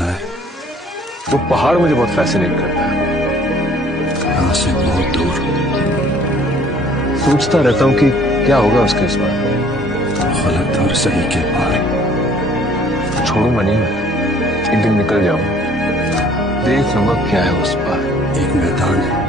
होता है? वो पहाड़ मुझे बहुत फैसिनेट करता है। यहाँ से बहुत दूर। सोचता रहता हूँ कि क्या होगा उसके उस पर। गलत और सही के पार। छोड़ूंगा नहीं मैं, एक दिन निकल जाऊंगा, देख लूंगा क्या है उस पर। एक मैदान है,